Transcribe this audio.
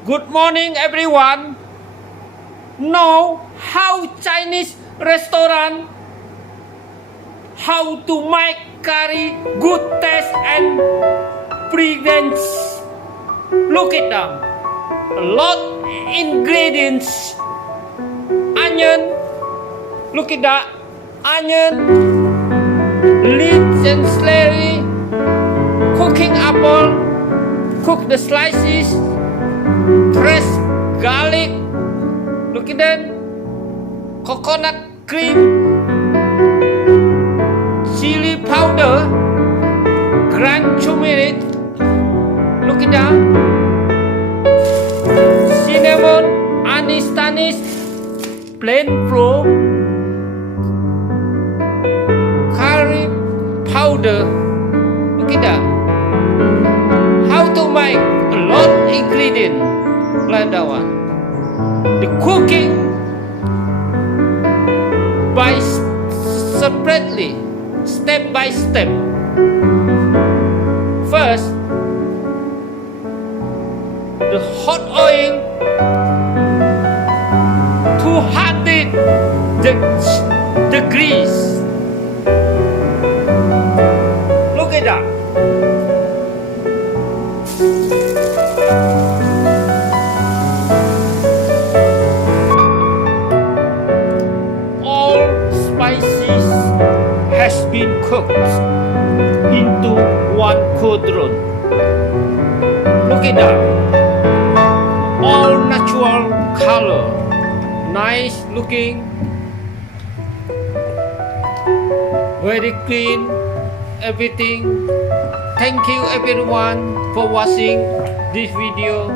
Good morning, everyone. Know how Chinese restaurant how to make curry good taste and fragrance. Look at them. A lot ingredients. Onion. Look at that. Onion, leeks and celery. Cooking apple. Cook the slices. Fresh garlic. Look at that. Coconut cream. Chili powder. Ground turmeric. Look at that. Cinnamon, anise, plain flour, curry powder. Look at that. How to make a lot of ingredients like that one. The cooking by separately, step by step. First, the hot oil to harden the grease. Look at that. All spices has been cooked into one cauldron. Look at that. All natural color, nice looking, very clean, everything. Thank you everyone for watching this video.